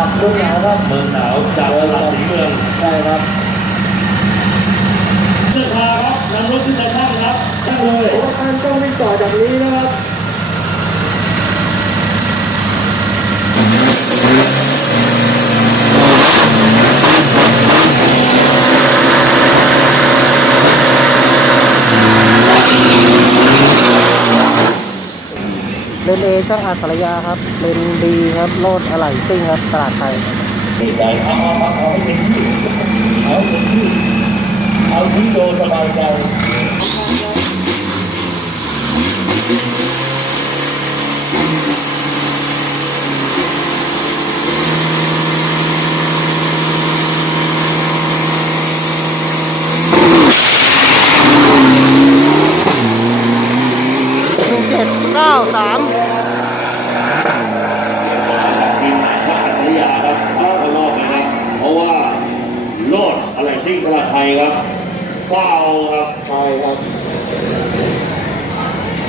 กับเรื่องหนาวครับเมืองหนาวจากหลัดสีเมืองใช่ครับเสื้อผ้าครับนำรถขึ้นมาช่างครับช่างเลยโอ้ท่านต้องไม่งต่อจากนี้นะครับ เลนเอช่างอาสรยาครับ เลนดีครับโลดอะไหล่ซิ่งครับตลาดไทยเอาที่โดสบายใจ เจ็ดเก้าสามทีมงานชาติอัจฉริยะครับเข้ารอบนะครับ เพราะว่าโลดอะไรที่ตลาดไทยครับฟาวครับใช่ครับ